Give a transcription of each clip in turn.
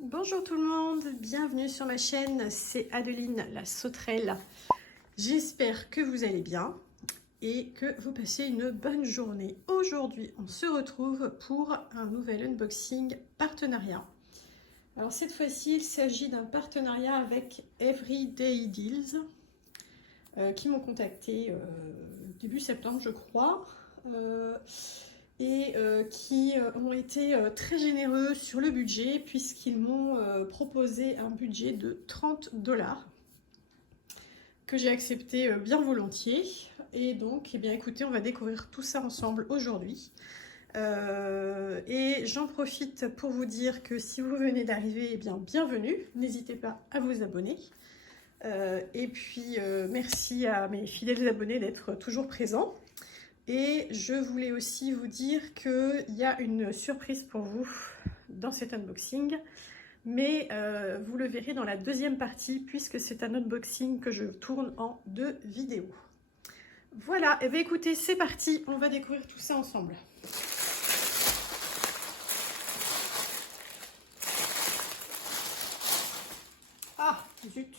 Bonjour tout le monde, bienvenue sur ma chaîne, c'est Adeline la sauterelle. J'espère que vous allez bien et que vous passez une bonne journée. Aujourd'hui, on se retrouve pour un nouvel unboxing partenariat. Alors cette fois-ci, il s'agit d'un partenariat avec Everyday Deals qui m'ont contacté début septembre, je crois. Qui ont été très généreux sur le budget puisqu'ils m'ont proposé un budget de 30 $ que j'ai accepté bien volontiers. Et donc, eh bien, écoutez, on va découvrir tout ça ensemble aujourd'hui. Et j'en profite pour vous dire que si vous venez d'arriver, eh bien, bienvenue. N'hésitez pas à vous abonner. Et puis, merci à mes fidèles abonnés d'être toujours présents. Et je voulais aussi vous dire qu'il y a une surprise pour vous dans cet unboxing, mais vous le verrez dans la deuxième partie puisque c'est un unboxing que je tourne en 2 vidéos. Voilà, et bien écoutez, c'est parti, on va découvrir tout ça ensemble. Ah, zut,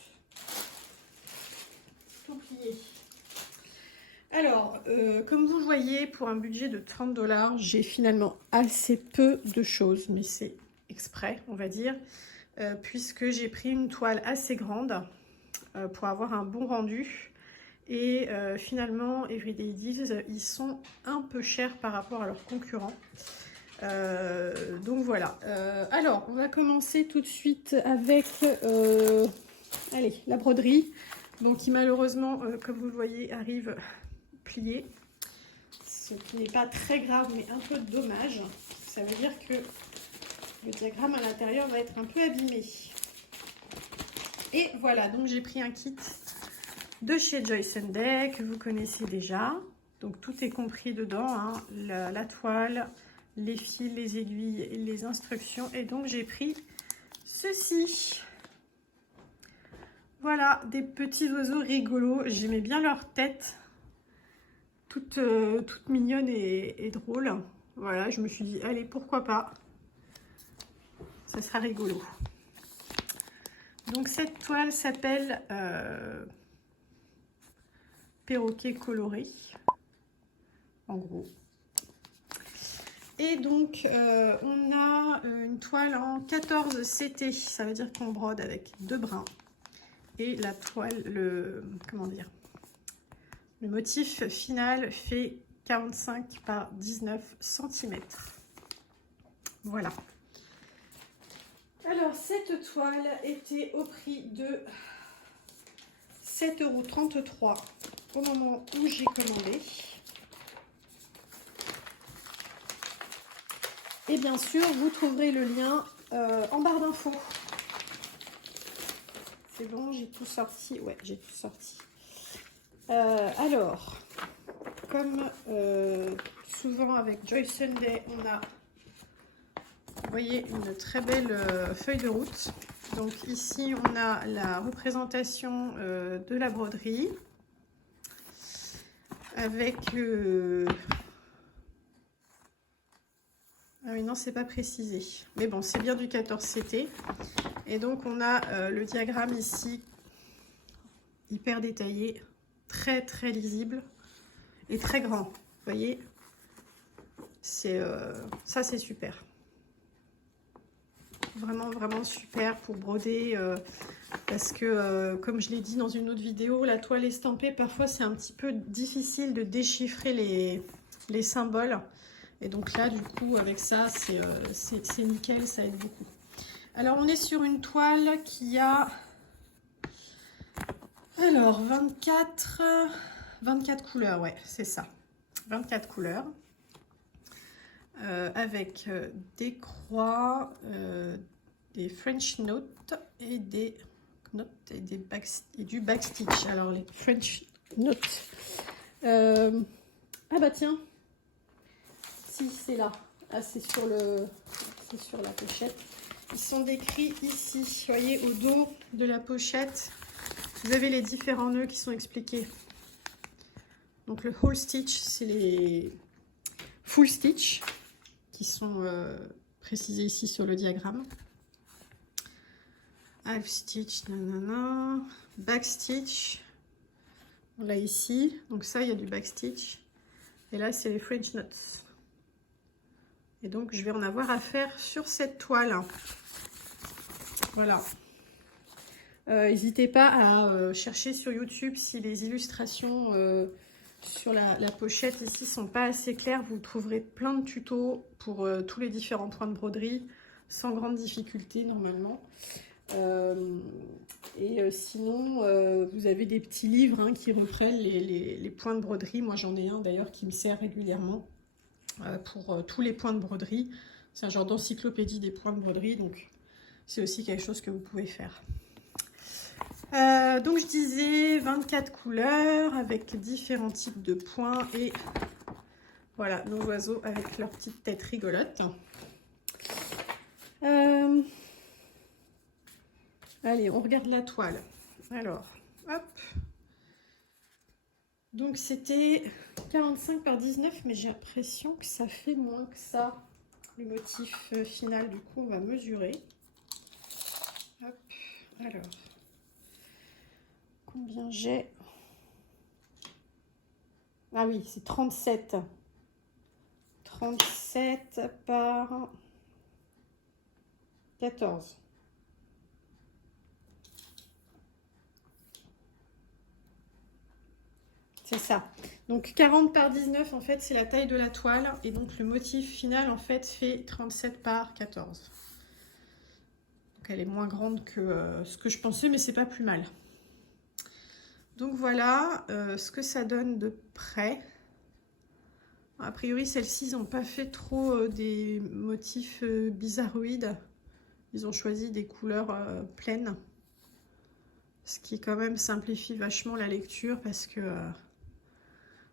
tout plié. Alors, comme vous le voyez, pour un budget de 30 $, j'ai finalement assez peu de choses, mais c'est exprès, on va dire, puisque j'ai pris une toile assez grande pour avoir un bon rendu. Et finalement, Everyday Deals, ils sont un peu chers par rapport à leurs concurrents. Donc voilà. Alors, on va commencer tout de suite avec allez, la broderie. Donc, qui malheureusement, comme vous le voyez, arrive plié, ce qui n'est pas très grave mais un peu dommage. Ça veut dire que le diagramme à l'intérieur va être un peu abîmé. Et voilà, donc j'ai pris un kit de chez Joyce & Day que vous connaissez déjà. Donc tout est compris dedans, hein, la toile, les fils, les aiguilles et les instructions. Et donc j'ai pris ceci. Voilà, des petits oiseaux rigolos. J'aimais bien leur tête. Toute mignonne et drôle. Voilà, je me suis dit, allez, pourquoi pas. Ça sera rigolo. Donc, cette toile s'appelle Perroquet coloré, en gros. Et donc, on a une toile en 14 CT. Ça veut dire qu'on brode avec 2 brins. Et la toile, comment dire, le motif final fait 45 par 19 cm. Voilà. Alors, cette toile était au prix de 7,33 € au moment où j'ai commandé. Et bien sûr, vous trouverez le lien en barre d'infos. C'est bon, j'ai tout sorti. Ouais, j'ai tout sorti. Alors, comme souvent avec Joyce & Day, on a, vous voyez, une très belle feuille de route. Donc ici, on a la représentation de la broderie avec ah oui, non, c'est pas précisé. Mais bon, c'est bien du 14 CT. Et donc, on a le diagramme ici, hyper détaillé, très très lisible et très grand. Vous voyez, c'est ça, c'est super. Vraiment, vraiment super pour broder. Parce que, comme je l'ai dit dans une autre vidéo, la toile estampée, parfois, c'est un petit peu difficile de déchiffrer les symboles. Et donc là, du coup, avec ça, c'est nickel, ça aide beaucoup. Alors, on est sur une toile qui a, alors, 24 couleurs, ouais, c'est ça. 24 couleurs. Avec des croix, des French notes et des notes et du backstitch. Alors, les French notes. Ah bah tiens, si c'est là, ah, c'est sur la pochette. Ils sont décrits ici, vous voyez, au dos de la pochette. Vous avez les différents nœuds qui sont expliqués. Donc le whole stitch, c'est les full stitch qui sont précisés ici sur le diagramme. half stitch, nanana, back stitch. On l'a ici, donc ça il y a du back stitch. Et là c'est les French knots. Et donc je vais en avoir à faire sur cette toile. Voilà. N'hésitez pas à chercher sur YouTube si les illustrations sur la pochette ici sont pas assez claires. Vous trouverez plein de tutos pour tous les différents points de broderie sans grande difficulté normalement. Sinon, vous avez des petits livres hein, qui reprennent les points de broderie. Moi j'en ai un d'ailleurs qui me sert régulièrement pour tous les points de broderie. C'est un genre d'encyclopédie des points de broderie, donc c'est aussi quelque chose que vous pouvez faire. Donc je disais 24 couleurs avec différents types de points et voilà nos oiseaux avec leur petite tête rigolote. Allez, on regarde la toile. Alors, hop. Donc c'était 45 par 19, mais j'ai l'impression que ça fait moins que ça. Le motif final, du coup, on va mesurer. Hop, alors. Combien j'ai? Ah oui, c'est 37. 37 par 14. C'est ça. Donc 40 par 19, en fait, c'est la taille de la toile. Et donc le motif final, en fait, fait 37 par 14. Donc elle est moins grande que ce que je pensais, mais c'est pas plus mal. Donc voilà ce que ça donne de près. A priori, celles-ci, ils n'ont pas fait trop des motifs bizarroïdes. Ils ont choisi des couleurs pleines. Ce qui quand même simplifie vachement la lecture parce que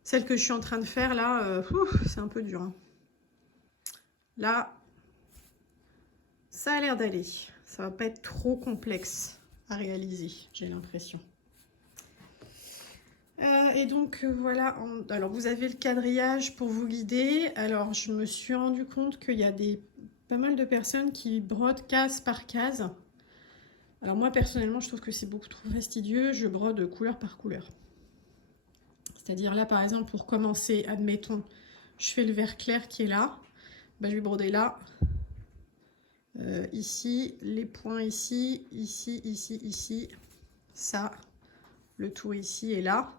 celle que je suis en train de faire là, c'est un peu dur. Hein. Là, ça a l'air d'aller. Ça va pas être trop complexe à réaliser, j'ai l'impression. Et donc voilà, alors vous avez le quadrillage pour vous guider. Alors je me suis rendu compte qu'il y a pas mal de personnes qui brodent case par case. Alors moi personnellement je trouve que c'est beaucoup trop fastidieux, je brode couleur par couleur. C'est-à-dire là par exemple pour commencer, admettons, je fais le vert clair qui est là, ben, je vais broder là, ici, les points ici, ici, ici, ici, ça, le tour ici et là.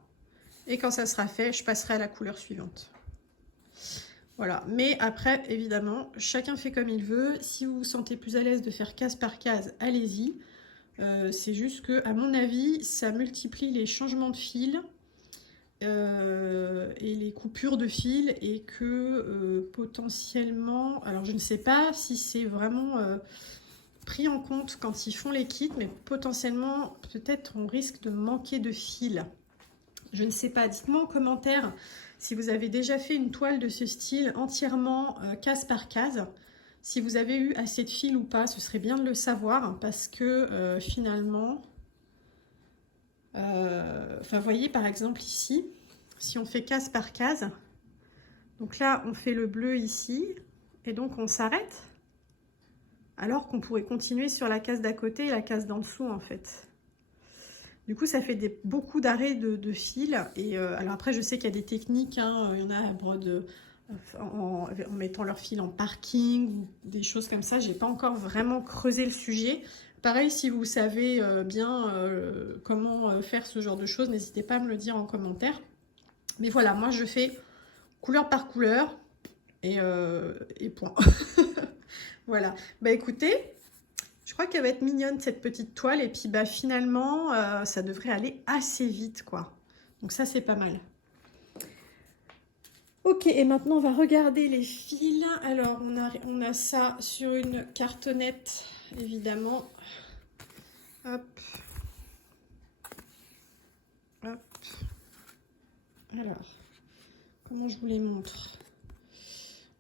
Et quand ça sera fait, je passerai à la couleur suivante. Voilà, mais après, évidemment, chacun fait comme il veut. Si vous vous sentez plus à l'aise de faire case par case, allez-y. C'est juste que, à mon avis, ça multiplie les changements de fil et les coupures de fil et que potentiellement, alors je ne sais pas si c'est vraiment pris en compte quand ils font les kits, mais potentiellement, peut-être on risque de manquer de fil. Je ne sais pas, dites-moi en commentaire si vous avez déjà fait une toile de ce style entièrement case par case. Si vous avez eu assez de fil ou pas, ce serait bien de le savoir parce que finalement, vous voyez par exemple ici, si on fait case par case, donc là on fait le bleu ici et donc on s'arrête alors qu'on pourrait continuer sur la case d'à côté et la case d'en dessous en fait. Du coup, ça fait beaucoup d'arrêts de fil. Et alors après, je sais qu'il y a des techniques. Hein, il y en a à brode en mettant leur fil en parking ou des choses comme ça. J'ai pas encore vraiment creusé le sujet. Pareil, si vous savez bien comment faire ce genre de choses, n'hésitez pas à me le dire en commentaire. Mais voilà, moi je fais couleur par couleur et point. Voilà. Bah écoutez. Je crois qu'elle va être mignonne cette petite toile et puis bah finalement ça devrait aller assez vite quoi. Donc ça c'est pas mal. Ok, et maintenant on va regarder les fils. Alors on a ça sur une cartonnette évidemment. Hop. Hop. Alors, comment je vous les montre?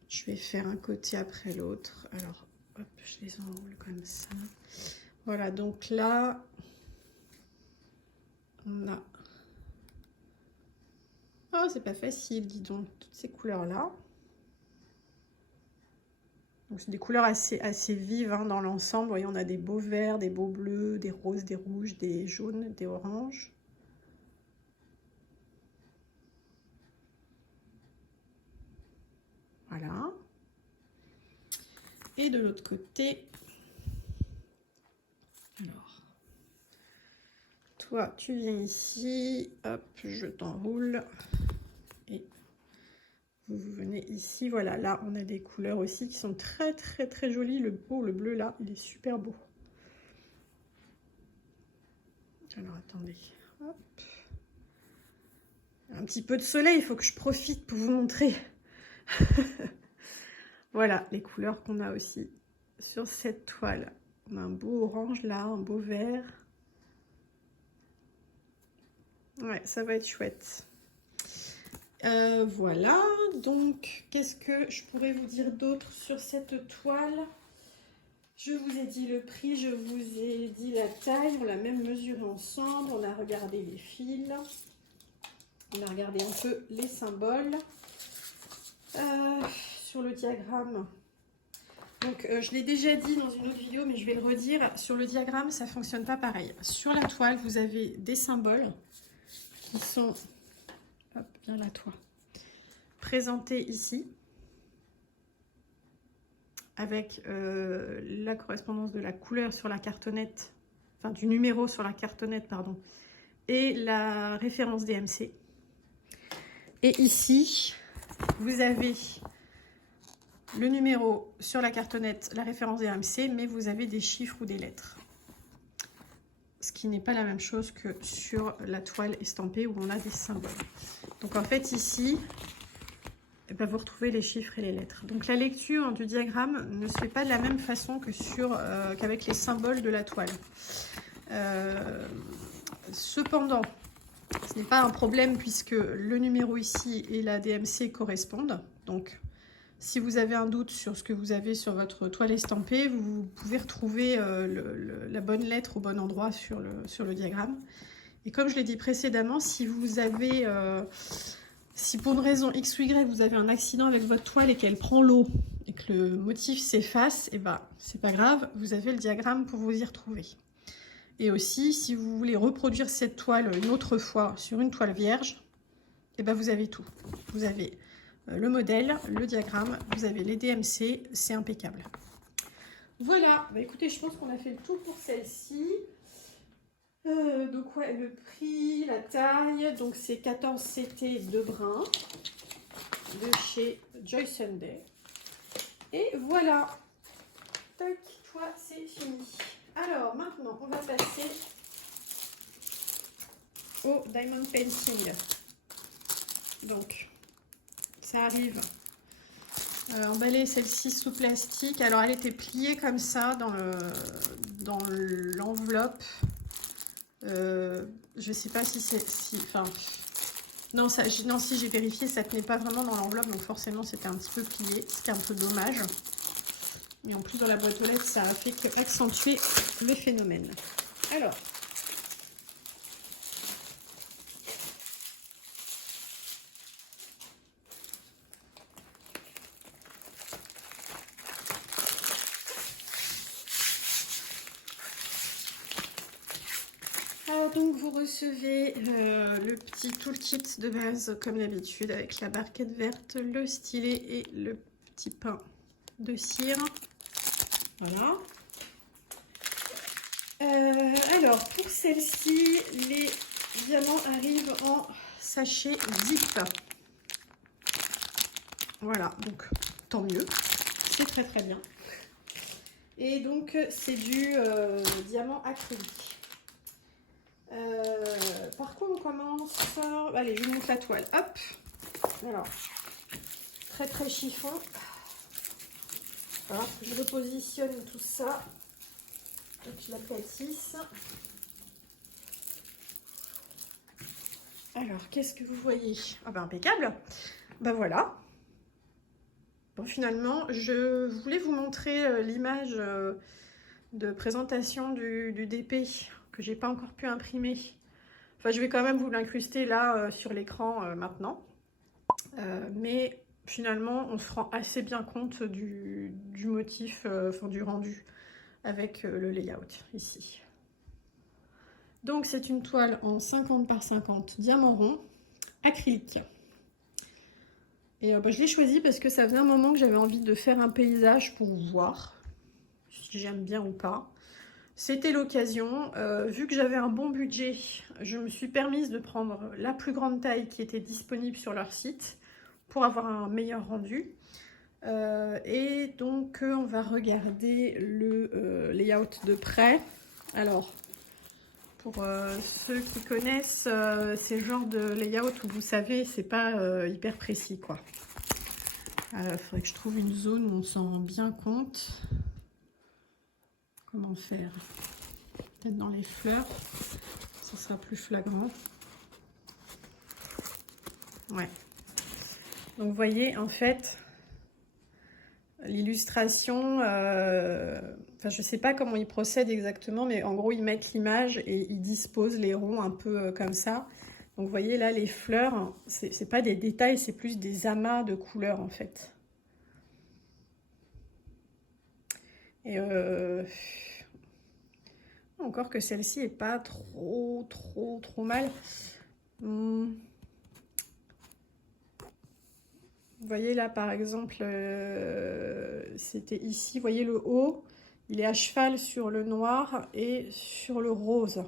Je vais faire un côté après l'autre. Alors, hop, je les enroule comme ça. Voilà, donc là, on a... Oh, c'est pas facile, dis donc, toutes ces couleurs-là. Donc c'est des couleurs assez vives hein, dans l'ensemble. Vous voyez, on a des beaux verts, des beaux bleus, des roses, des rouges, des jaunes, des oranges. Voilà. Et de l'autre côté, alors, toi, tu viens ici, hop, je t'enroule. Et vous venez ici, voilà, là, on a des couleurs aussi qui sont très, très, très jolies. Le bleu, là, il est super beau. Alors, attendez, hop. Un petit peu de soleil, il faut que je profite pour vous montrer. Voilà les couleurs qu'on a aussi sur cette toile. On a un beau orange là, un beau vert. Ouais, ça va être chouette. Voilà, donc qu'est-ce que je pourrais vous dire d'autre sur cette toile? Je vous ai dit le prix, je vous ai dit la taille, on l'a même mesuré ensemble, on a regardé les fils, on a regardé un peu les symboles. Sur le diagramme, donc je l'ai déjà dit dans une autre vidéo, mais je vais le redire, sur le diagramme, ça ne fonctionne pas pareil. Sur la toile, vous avez des symboles qui sont, hop, bien là toi, présentés ici, avec la correspondance de la couleur sur la cartonnette, enfin du numéro sur la cartonnette, pardon, et la référence DMC. Et ici, vous avez le numéro sur la cartonnette, la référence DMC, mais vous avez des chiffres ou des lettres. Ce qui n'est pas la même chose que sur la toile estampée où on a des symboles. Donc en fait ici, eh ben, vous retrouvez les chiffres et les lettres. Donc la lecture du diagramme ne se fait pas de la même façon que qu'avec les symboles de la toile. Cependant, ce n'est pas un problème puisque le numéro ici et la DMC correspondent. Donc si vous avez un doute sur ce que vous avez sur votre toile estampée, vous pouvez retrouver la bonne lettre au bon endroit sur le diagramme. Et comme je l'ai dit précédemment, si vous avez, si pour une raison X ou Y, vous avez un accident avec votre toile et qu'elle prend l'eau et que le motif s'efface, et ben c'est pas grave, vous avez le diagramme pour vous y retrouver. Et aussi, si vous voulez reproduire cette toile une autre fois sur une toile vierge, et ben vous avez tout. Vous avez le modèle, le diagramme, vous avez les DMC, c'est impeccable. Voilà, bah écoutez, je pense qu'on a fait le tour pour celle-ci. Donc ouais, le prix, la taille, donc c'est 14 CT de brun de chez Joy Sunday. Et voilà, tac, toi c'est fini. Alors maintenant, on va passer au Diamond Painting. Donc, ça arrive emballé celle-ci sous plastique. Alors elle était pliée comme ça dans l'enveloppe. Je sais pas si c'est non, si j'ai vérifié, ça tenait pas vraiment dans l'enveloppe, donc forcément c'était un petit peu plié, ce qui est un peu dommage. Mais en plus dans la boîte aux lettres, ça a fait que accentuer le phénomène. Alors, donc vous recevez le petit toolkit de base comme d'habitude avec la barquette verte, le stylet et le petit pain de cire. Voilà. Alors pour celle-ci, les diamants arrivent en sachet zip. Voilà, donc tant mieux, c'est très très bien. Et donc c'est du diamant acrylique. Par quoi on commence? Allez, je vous montre la toile. Hop. Alors, très très chiffon. Voilà, je repositionne tout ça. Donc je l'aplatisse. Alors, qu'est-ce que vous voyez? Ah ben impeccable. Ben voilà. Bon, finalement, je voulais vous montrer l'image de présentation du DP que j'ai pas encore pu imprimer. Enfin, je vais quand même vous l'incruster là sur l'écran maintenant. Mais finalement, on se rend assez bien compte du motif, enfin du rendu avec le layout ici. Donc c'est une toile en 50 par 50 diamant rond, acrylique. Et bah, je l'ai choisi parce que ça faisait un moment que j'avais envie de faire un paysage pour voir si j'aime bien ou pas. C'était l'occasion. Vu que j'avais un bon budget, je me suis permise de prendre la plus grande taille qui était disponible sur leur site pour avoir un meilleur rendu. Et donc on va regarder le layout de près. Alors pour ceux qui connaissent, c'est le genre de layout où vous savez c'est pas hyper précis quoi. Faudrait que je trouve une zone où on s'en rend bien compte. Comment faire? Peut-être dans les fleurs, ça sera plus flagrant. Ouais. Donc vous voyez en fait l'illustration, enfin je sais pas comment ils procèdent exactement, mais en gros ils mettent l'image et ils disposent les ronds un peu comme ça. Donc vous voyez là les fleurs, c'est pas des détails, c'est plus des amas de couleurs en fait. Et encore que celle-ci est pas trop mal. Vous voyez là par exemple, c'était ici, vous voyez le haut, il est à cheval sur le noir et sur le rose.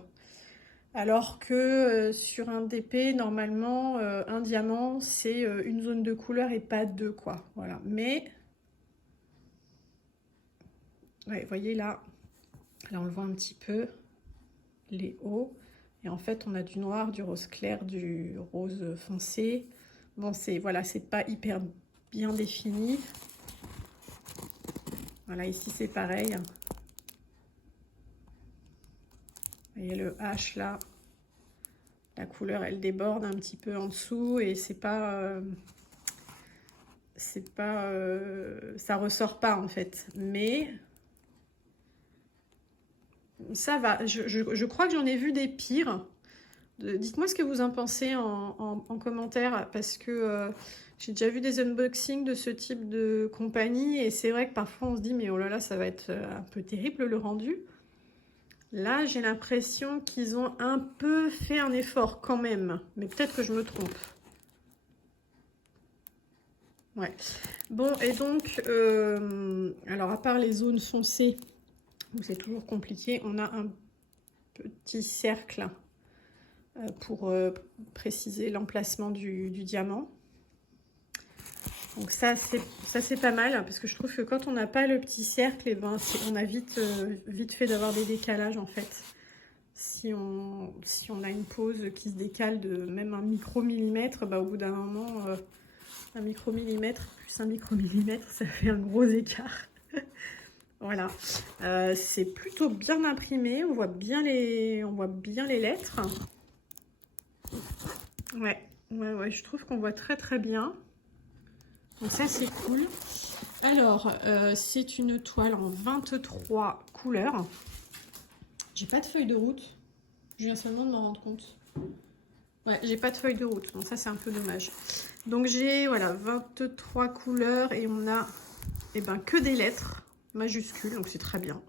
Alors que sur un DP, normalement, un diamant, c'est une zone de couleur et pas deux, quoi. Voilà. Mais, ouais, vous voyez là, on le voit un petit peu, les hauts. Et en fait, on a du noir, du rose clair, du rose foncé. Bon, voilà, c'est pas hyper bien défini. Voilà, ici, c'est pareil. Vous voyez le H là. La couleur, elle déborde un petit peu en dessous et ça ressort pas en fait. Mais ça va. Je crois que j'en ai vu des pires. Dites-moi ce que vous en pensez en commentaire parce que j'ai déjà vu des unboxings de ce type de compagnie et c'est vrai que parfois on se dit mais oh là là, ça va être un peu terrible le rendu. Là, j'ai l'impression qu'ils ont un peu fait un effort quand même, mais peut-être que je me trompe. Ouais. Bon, et donc, alors à part les zones foncées, où c'est toujours compliqué, on a un petit cercle pour préciser l'emplacement du diamant. Donc ça c'est pas mal, parce que je trouve que quand on n'a pas le petit cercle, et ben, on a vite fait d'avoir des décalages en fait. Si on a une pose qui se décale de même un micromillimètre, bah, au bout d'un moment, un micromillimètre plus un micromillimètre, ça fait un gros écart. Voilà, c'est plutôt bien imprimé, on voit bien les lettres. Ouais, je trouve qu'on voit très bien. Donc ça c'est cool. Alors, c'est une toile en 23 couleurs. J'ai pas de feuille de route. Je viens seulement de m'en rendre compte. Ouais, j'ai pas de feuille de route, donc ça c'est un peu dommage. Donc j'ai voilà 23 couleurs et on a que des lettres majuscules, donc c'est très bien.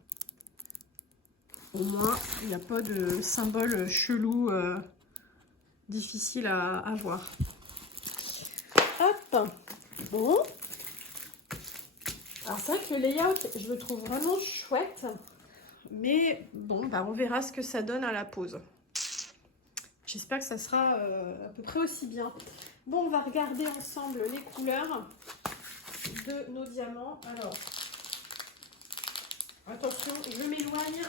Au moins, il n'y a pas de symbole chelou difficile à voir. Hop. Bon. Alors c'est vrai que le layout, je le trouve vraiment chouette. Mais bon, bah, on verra ce que ça donne à la pose. J'espère que ça sera à peu près aussi bien. Bon, on va regarder ensemble les couleurs de nos diamants. Alors, attention, je m'éloigne.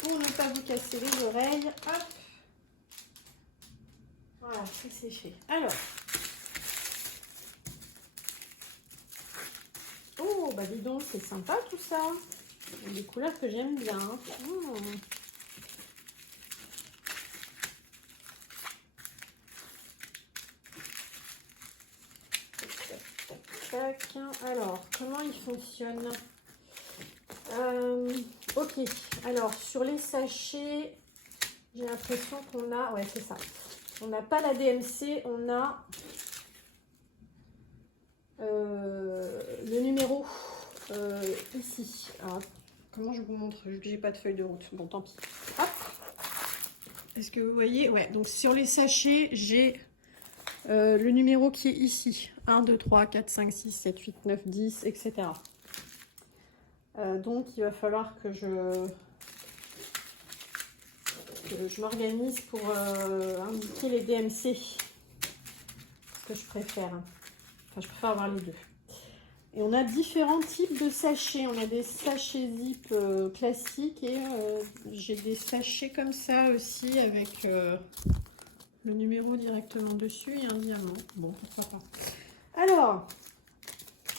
Pour ne pas vous casser les oreilles. Hop. Voilà, c'est séché. Alors. Oh, bah dis donc, c'est sympa tout ça. Des couleurs que j'aime bien. Alors, comment il fonctionne? Ok, alors sur les sachets, j'ai l'impression qu'on a... Ouais, c'est ça. On n'a pas la DMC, on a le numéro ici. Alors, comment je vous montre? J'ai pas de feuille de route. Bon, tant pis. Hop. Est-ce que vous voyez? Ouais, donc sur les sachets, j'ai le numéro qui est ici. 1, 2, 3, 4, 5, 6, 7, 8, 9, 10, etc. Donc, il va falloir que je m'organise pour indiquer les DMC. Ce que je préfère. Enfin, je préfère avoir les deux. Et on a différents types de sachets. On a des sachets zip classiques et j'ai des sachets comme ça aussi avec le numéro directement dessus et un diamant. Bon, pourquoi pas. Alors,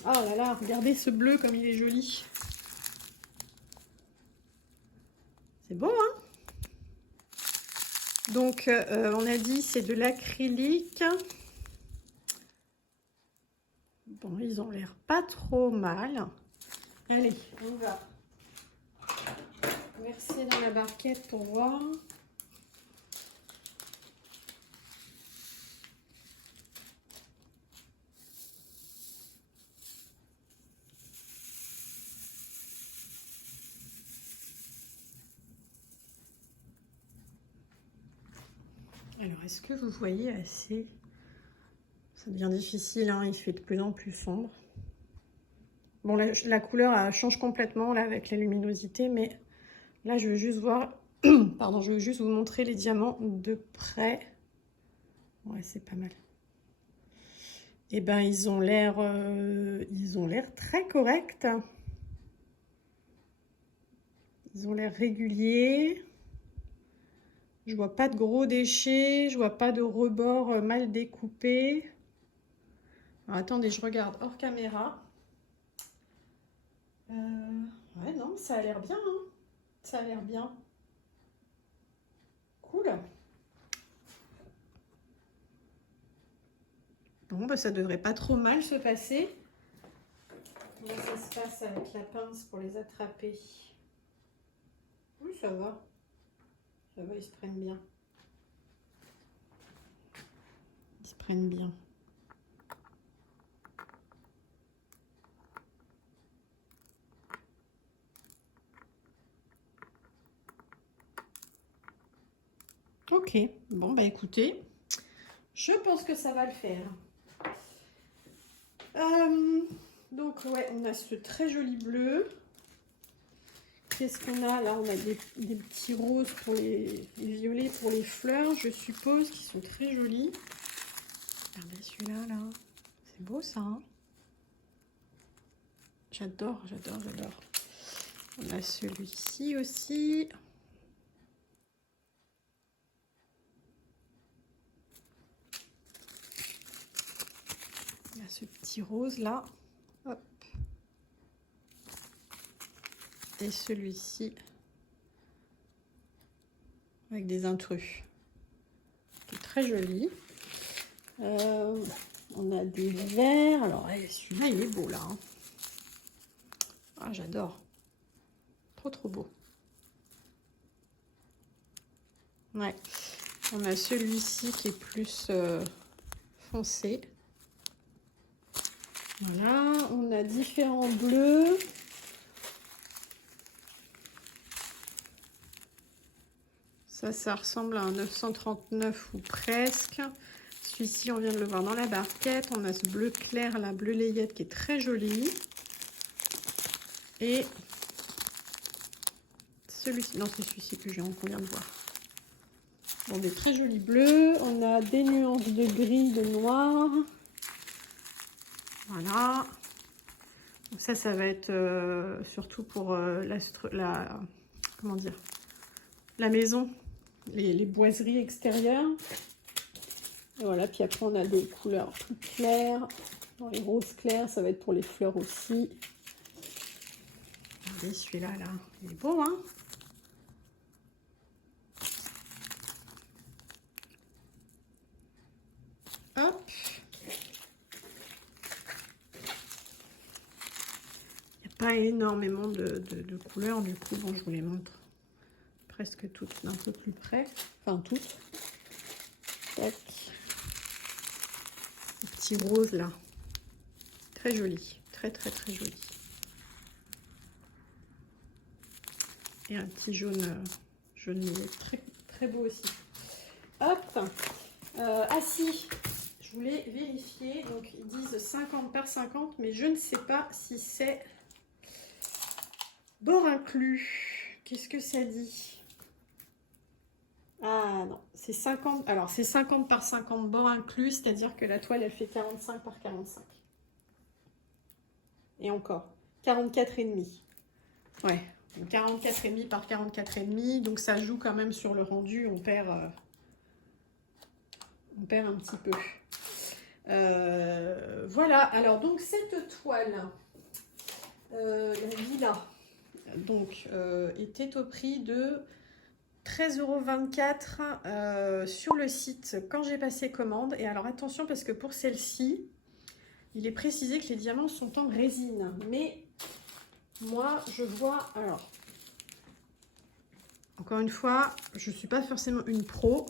oh là là, regardez ce bleu comme il est joli. C'est beau, hein? Donc, on a dit c'est de l'acrylique. Bon, ils ont l'air pas trop mal. Allez, on va verser dans la barquette pour voir. Alors, est-ce que vous voyez assez? Ça devient difficile, hein, il fait de plus en plus sombre. Bon, la couleur change complètement là avec la luminosité, mais là, je veux juste voir... Pardon, je veux juste vous montrer les diamants de près. Ouais, c'est pas mal. Eh ben, ils ont l'air très corrects. Ils ont l'air réguliers. Je vois pas de gros déchets, je vois pas de rebords mal découpés. Alors, attendez, je regarde hors caméra. Ouais, non, ça a l'air bien, hein. Ça a l'air bien. Cool. Bon, bah, ça devrait pas trop mal se passer. Comment ça se passe avec la pince pour les attraper? Oui, ça va. Ça va, ils se prennent bien. Ils se prennent bien. Ok, bon, bah écoutez, je pense que ça va le faire. Donc, ouais, on a ce très joli bleu. Qu'est-ce qu'on a là? On a des petits roses pour les violets pour les fleurs, je suppose, qui sont très jolis. Regardez celui-là, là. C'est beau, ça, hein? J'adore, j'adore, j'adore. On a celui-ci aussi. Il y a ce petit rose, là. Hop. Et celui-ci. Avec des intrus. Qui est très joli. On a des verts. Alors, celui-là, il est beau, là. Hein. Ah, j'adore. Trop, trop beau. Ouais. On a celui-ci qui est plus foncé. Voilà. On a différents bleus. Ça ressemble à un 939 ou presque. Celui-ci, on vient de le voir dans la barquette. On a ce bleu clair, la bleu layette qui est très joli. Et celui-ci, non, c'est celui-ci que qu'on vient de voir. Bon, des très jolis bleus. On a des nuances de gris, de noir. Voilà. Donc ça va être surtout pour comment dire, la maison, les boiseries extérieures. Et voilà, puis après on a des couleurs plus claires. Dans les roses clairs, ça va être pour les fleurs aussi. Regardez celui-là, là, il est beau, hein? Hop. Il n'y a pas énormément de couleurs, du coup, bon, je vous les montre presque toutes d'un peu plus près. Enfin, toutes. Tac. Le petit rose là. Très joli. Très, très, très joli. Et un petit jaune, jaune très, très beau aussi. Hop. Ah si, je voulais vérifier. Donc, ils disent 50 par 50, mais je ne sais pas si c'est bord inclus. Qu'est-ce que ça dit? Ah non, c'est 50. Alors, c'est 50 par 50 bord inclus, c'est-à-dire que la toile, elle fait 45 par 45. Et encore, 44,5. Ouais, 44,5 par 44,5. Donc, ça joue quand même sur le rendu. On perd un petit peu. Voilà, alors donc cette toile, la lilas, donc était au prix de 13,24 € sur le site quand j'ai passé commande. Et alors attention, parce que pour celle-ci, il est précisé que les diamants sont en résine. Mais moi, je vois, alors, encore une fois, je ne suis pas forcément une pro,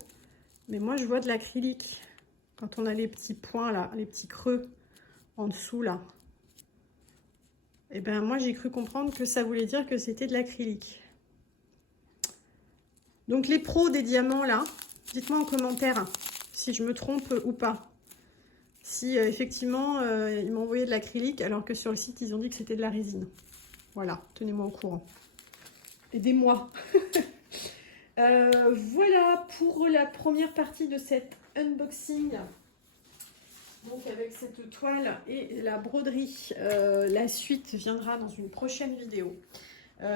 mais moi, je vois de l'acrylique. Quand on a les petits points là, les petits creux en dessous là. Et ben moi, j'ai cru comprendre que ça voulait dire que c'était de l'acrylique. Donc les pros des diamants là, dites-moi en commentaire si je me trompe ou pas. Si effectivement ils m'ont envoyé de l'acrylique alors que sur le site ils ont dit que c'était de la résine. Voilà, tenez-moi au courant. Aidez-moi. Voilà pour la première partie de cet unboxing. Donc avec cette toile et la broderie, la suite viendra dans une prochaine vidéo.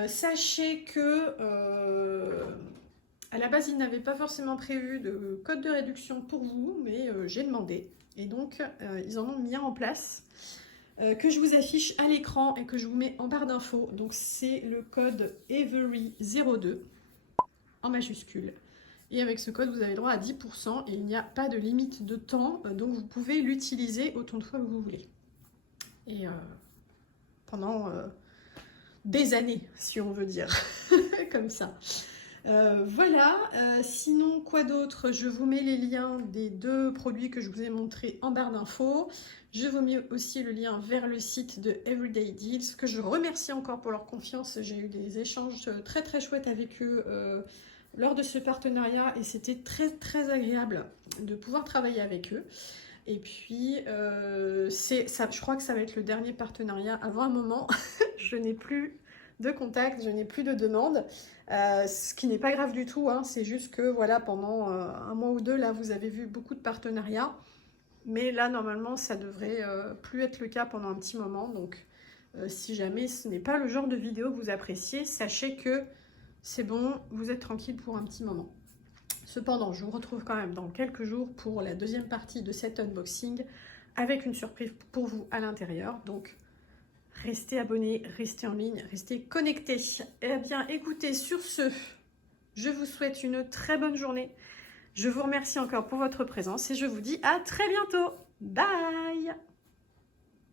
Sachez que à la base, ils n'avaient pas forcément prévu de code de réduction pour vous, mais j'ai demandé. Et donc, ils en ont mis un en place que je vous affiche à l'écran et que je vous mets en barre d'infos. Donc, c'est le code Every02 en majuscule. Et avec ce code, vous avez droit à 10% et il n'y a pas de limite de temps. Donc, vous pouvez l'utiliser autant de fois que vous voulez. Et pendant des années, si on veut dire, comme ça. Voilà, sinon quoi d'autre? Je vous mets les liens des deux produits que je vous ai montrés en barre d'infos. Je vous mets aussi le lien vers le site de Everyday Deals, que je remercie encore pour leur confiance. J'ai eu des échanges très très chouettes avec eux lors de ce partenariat et c'était très très agréable de pouvoir travailler avec eux. Et puis, je crois que ça va être le dernier partenariat avant un moment. Je n'ai plus de contact, je n'ai plus de demande. Ce qui n'est pas grave du tout, hein, c'est juste que voilà, pendant un mois ou deux, là, vous avez vu beaucoup de partenariats. Mais là, normalement, ça devrait plus être le cas pendant un petit moment. Donc, si jamais ce n'est pas le genre de vidéo que vous appréciez, sachez que c'est bon, vous êtes tranquille pour un petit moment. Cependant, je vous retrouve quand même dans quelques jours pour la deuxième partie de cet unboxing avec une surprise pour vous à l'intérieur. Donc, restez abonnés, restez en ligne, restez connectés. Eh bien, écoutez, sur ce, je vous souhaite une très bonne journée. Je vous remercie encore pour votre présence et je vous dis à très bientôt. Bye!